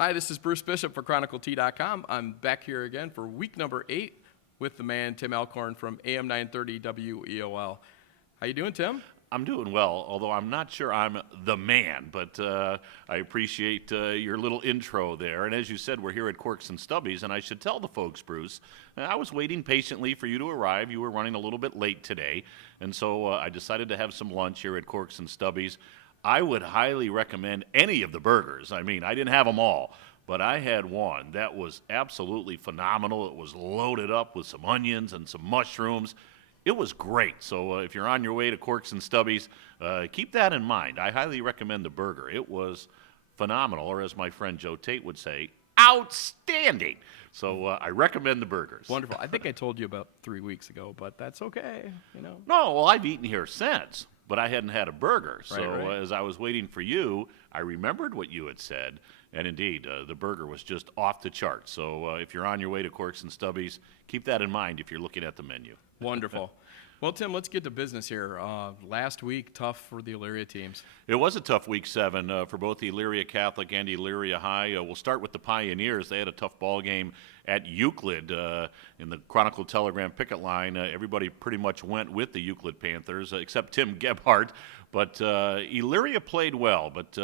Hi, this is Bruce Bishop for ChronicleT.com. I'm back here again for week number 8 with the man, Tim Alcorn from AM 930 WEOL. How you doing, Tim? I'm doing well, although I'm not sure I'm the man, but I appreciate your little intro there. And as you said, we're here at Corks and Stubbies, and I should tell the folks, Bruce, I was waiting patiently for you to arrive. You were running a little bit late today, and so I decided to have some lunch here at Corks and Stubbies. I would highly recommend any of the burgers. I mean, I didn't have them all, but I had one that was absolutely phenomenal. It was loaded up with some onions and some mushrooms. It was great. So if you're on your way to Corks and Stubbies, keep that in mind. I highly recommend the burger. It was phenomenal, or as my friend Joe Tate would say, outstanding. So I recommend the burgers. Wonderful. I think I told you about 3 weeks ago, but that's okay, you know. No, well, I've eaten here since, but I hadn't had a burger. So Right. as I was waiting for you, I remembered what you had said, and indeed, the burger was just off the chart. So if you're on your way to Corks and Stubbies, keep that in mind if you're looking at the menu. Wonderful. Well, Tim, let's get to business here. Last week, tough for the Elyria teams. It was a tough week 7 for both the Elyria Catholic and Elyria High. We'll start with the Pioneers. They had a tough ball game at Euclid in the Chronicle Telegram picket line. Everybody pretty much went with the Euclid Panthers, except Tim Gebhardt. But Elyria played well, but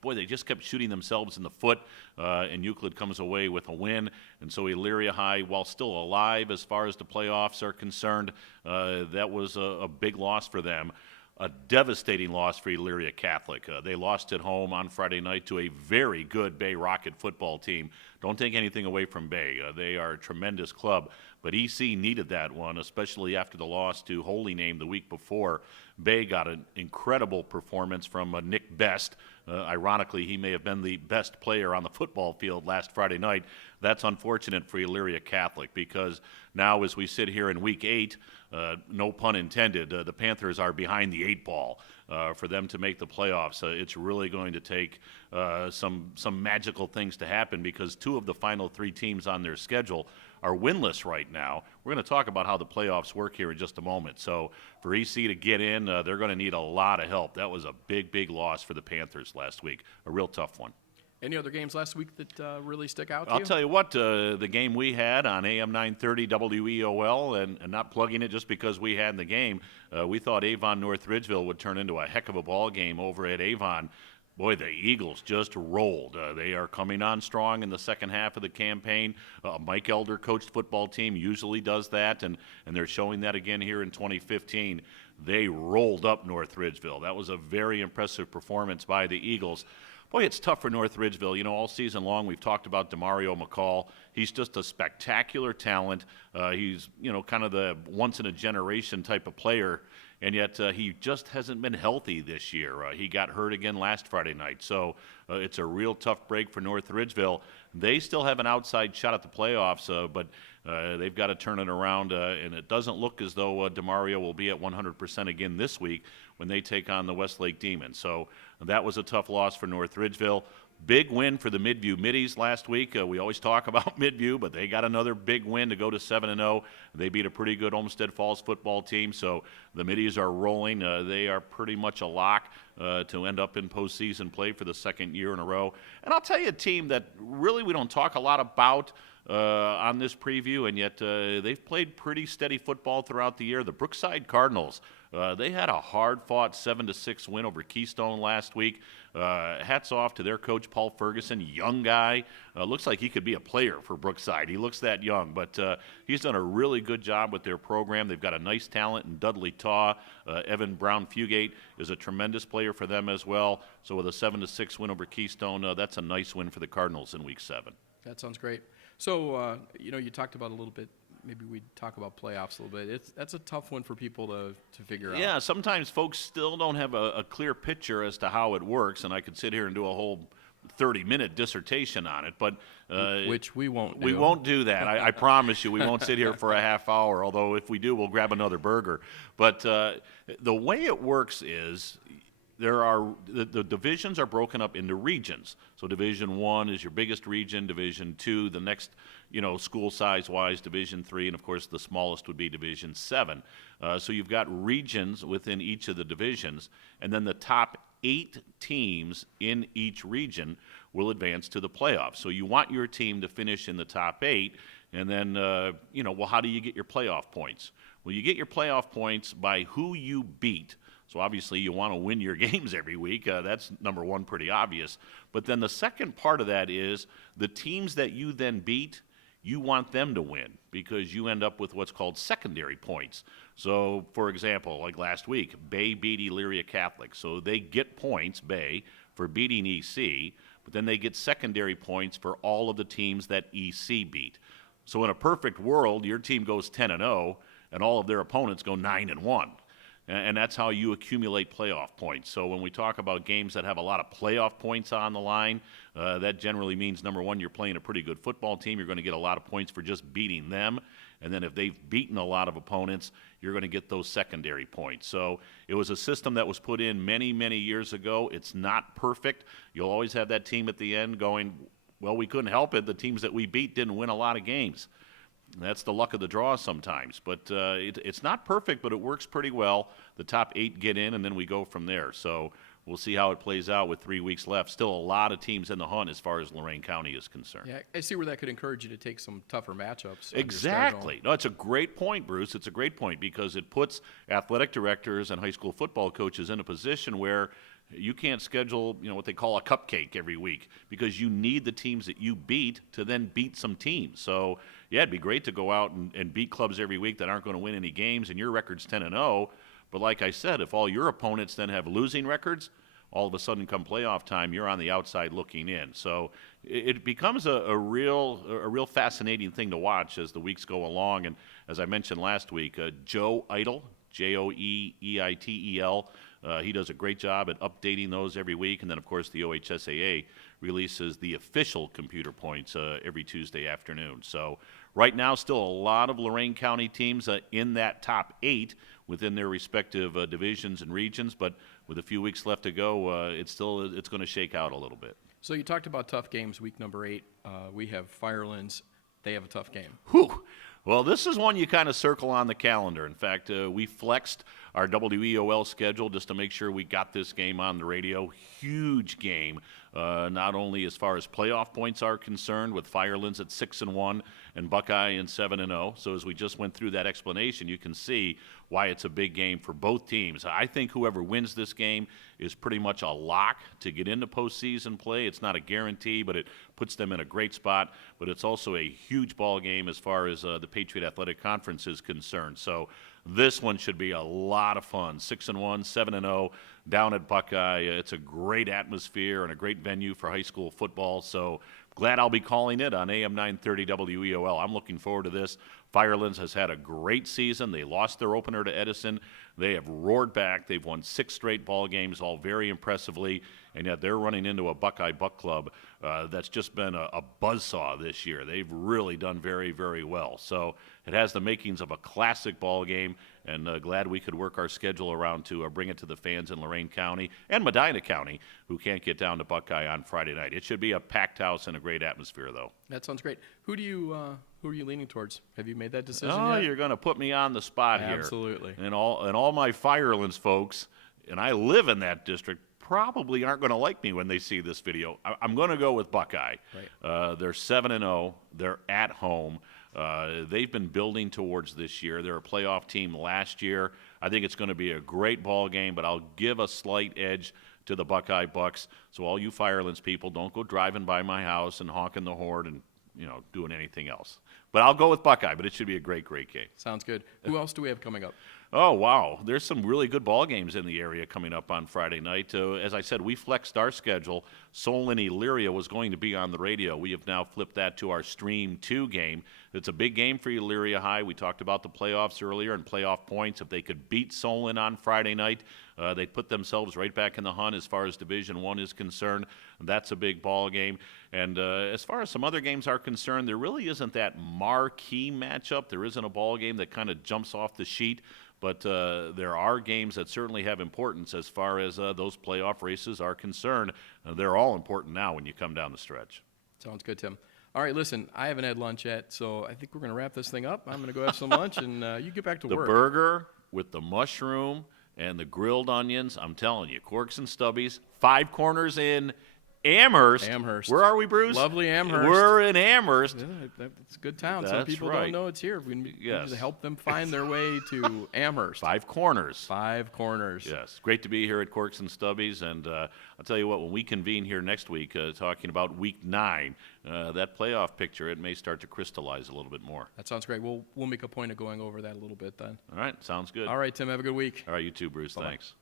boy, they just kept shooting themselves in the foot, and Euclid comes away with a win. And so Elyria High, while still alive as far as the playoffs are concerned, that was a big loss for them. A devastating loss for Elyria Catholic. They lost at home on Friday night to a very good Bay Rocket football team. Don't take anything away from Bay. They are a tremendous club, but EC needed that one, especially after the loss to Holy Name the week before. Bay got an incredible performance from Nick Best. Ironically, he may have been the best player on the football field last Friday night. That's unfortunate for Elyria Catholic because now as we sit here in week 8, no pun intended, the Panthers are behind the 8 ball. For them to make the playoffs, it's really going to take some magical things to happen because 2 of the final 3 teams on their schedule are winless right now. We're going to talk about how the playoffs work here in just a moment. So for EC to get in, they're going to need a lot of help. That was a big loss for the Panthers last week, a real tough one. Any other games last week that really stick out to I'll you? tell you what, the game we had on AM 930 WEOL, and not plugging it just because we had the game, we thought Avon North Ridgeville would turn into a heck of a ball game over at Avon. Boy, the Eagles just rolled. They are coming on strong in the second half of the campaign. Mike Elder coached football team usually does that, and they're showing that again here in 2015. They rolled up North Ridgeville. That was a very impressive performance by the Eagles. Boy, it's tough for North Ridgeville. You know, all season long we've talked about DeMario McCall. He's just a spectacular talent. He's, you know, kind of the once-in-a-generation type of player, and yet he just hasn't been healthy this year. He got hurt again last Friday night, so it's a real tough break for North Ridgeville. They still have an outside shot at the playoffs, but they've got to turn it around, and it doesn't look as though DeMario will be at 100% again this week when they take on the Westlake Demons. So that was a tough loss for North Ridgeville. Big win for the Midview Middies last week. We always talk about Midview, but they got another big win to go to 7-0. They beat a pretty good Olmsted Falls football team, so the Middies are rolling. They are pretty much a lock to end up in postseason play for the second year in a row. And I'll tell you a team that really we don't talk a lot about on this preview, and yet they've played pretty steady football throughout the year. The Brookside Cardinals. They had a hard-fought 7-6 win over Keystone last week. Hats off to their coach, Paul Ferguson, young guy. Looks like he could be a player for Brookside. He looks that young, but he's done a really good job with their program. They've got a nice talent in Dudley Taw. Evan Brown-Fugate is a tremendous player for them as well. So with a 7-6 win over Keystone, that's a nice win for the Cardinals in Week 7. That sounds great. So, you know, you talked about a little bit. Maybe we'd talk about playoffs a little bit. That's a tough one for people to figure out. Yeah, sometimes folks still don't have a clear picture as to how it works, and I could sit here and do a whole 30-minute dissertation on it, but which we won't do. We won't do that. I promise you we won't sit here for a half hour, although if we do, we'll grab another burger. But the way it works is the divisions are broken up into regions. So Division 1 is your biggest region, Division 2, the next, school size-wise, Division 3, and of course the smallest would be Division 7. So you've got regions within each of the divisions, and then the top 8 teams in each region will advance to the playoffs. So you want your team to finish in the top 8, and then, how do you get your playoff points? Well, you get your playoff points by who you beat. So obviously you want to win your games every week. That's number one, pretty obvious. But then the second part of that is the teams that you then beat, you want them to win because you end up with what's called secondary points. So, for example, like last week, Bay beat Elyria Catholic. So they get points, Bay, for beating EC, but then they get secondary points for all of the teams that EC beat. So in a perfect world, your team goes 10-0, and all of their opponents go 9-1. And that's how you accumulate playoff points. So when we talk about games that have a lot of playoff points on the line, that generally means, number one, you're playing a pretty good football team. You're going to get a lot of points for just beating them. And then if they've beaten a lot of opponents, you're going to get those secondary points. So it was a system that was put in many, many years ago. It's not perfect. You'll always have that team at the end going, well, we couldn't help it. The teams that we beat didn't win a lot of games. That's the luck of the draw sometimes. But it's not perfect, but it works pretty well. The top 8 get in, and then we go from there. So we'll see how it plays out with 3 weeks left. Still a lot of teams in the hunt as far as Lorain County is concerned. Yeah, I see where that could encourage you to take some tougher matchups. Exactly. No, it's a great point, Bruce. It's a great point because it puts athletic directors and high school football coaches in a position where you can't schedule, what they call a cupcake every week because you need the teams that you beat to then beat some teams. So, yeah, it'd be great to go out and beat clubs every week that aren't going to win any games, and your record's 10-0. But like I said, if all your opponents then have losing records, all of a sudden come playoff time, you're on the outside looking in. So it becomes a real fascinating thing to watch as the weeks go along. And as I mentioned last week, Joe Eitel, Joeitel, he does a great job at updating those every week. And then, of course, the OHSAA releases the official computer points every Tuesday afternoon. So right now, still a lot of Lorain County teams in that top 8 within their respective divisions and regions. But with a few weeks left to go, it's going to shake out a little bit. So you talked about tough games, week number 8. We have Firelands. They have a tough game. Whew. Well, this is one you kind of circle on the calendar. In fact, we flexed our WEOL schedule just to make sure we got this game on the radio. Huge game, not only as far as playoff points are concerned, with Firelands at 6-1 and Buckeye in 7-0. So as we just went through that explanation, you can see why it's a big game for both teams. I think whoever wins this game is pretty much a lock to get into postseason play. It's not a guarantee, but it puts them in a great spot. But it's also a huge ball game as far as the Patriot Athletic Conference is concerned. So this one should be a lot of fun. 6-1, 7-0 down at Buckeye. It's a great atmosphere and a great venue for high school football. So glad I'll be calling it on AM 930 WEOL. I'm looking forward to this. Firelands has had a great season. They lost their opener to Edison. They have roared back. They've won 6 straight ball games, all very impressively, and yet they're running into a Buckeye Buck Club that's just been a buzzsaw this year. They've really done very, very well. So it has the makings of a classic ball game, and glad we could work our schedule around to bring it to the fans in Lorain County and Medina County who can't get down to Buckeye on Friday night. It should be a packed house and a great atmosphere, though. That sounds great. Who are you leaning towards? Have you made that decision Oh, yet? you're going to put me on the spot here. Absolutely. And all my Firelands folks, and I live in that district, probably aren't going to like me when they see this video. I'm going to go with Buckeye. Right. They're 7-0. They're at home. They've been building towards this year. They're a playoff team last year. I think it's going to be a great ball game, but I'll give a slight edge to the Buckeye Bucks. So all you Firelands people, don't go driving by my house and honking the horn and doing anything else. But I'll go with Buckeye, but it should be a great, great game. Sounds good. Who else do we have coming up? Oh, wow. There's some really good ball games in the area coming up on Friday night. As I said, we flexed our schedule. Solon Elyria was going to be on the radio. We have now flipped that to our Stream 2 game. It's a big game for Elyria High. We talked about the playoffs earlier and playoff points. If they could beat Solon on Friday night, they'd put themselves right back in the hunt as far as Division I is concerned. That's a big ball game. And as far as some other games are concerned, there really isn't that marquee matchup. There isn't a ball game that kind of jumps off the sheet, but there are games that certainly have importance as far as those playoff races are concerned. They're all important now when you come down the stretch. Sounds good, Tim. All right, listen, I haven't had lunch yet, so I think we're going to wrap this thing up. I'm going to go have some lunch, and you get back to The work. burger with the mushroom and the grilled onions, I'm telling you, Corks and Stubbies, Five Corners in Amherst. Amherst. Where are we, Bruce? Lovely Amherst. We're in Amherst. Yeah, it's a good town. Some That's people right. don't know it's here. We need Yes. to help them find their way to Amherst. Five Corners. Five Corners. Yes, great to be here at Corks and Stubbies, and I'll tell you what, when we convene here next week talking about Week 9, that playoff picture, it may start to crystallize a little bit more. That sounds great. We'll make a point of going over that a little bit then. All right, sounds good. All right, Tim, have a good week. All right, you too, Bruce. Bye-bye. Thanks.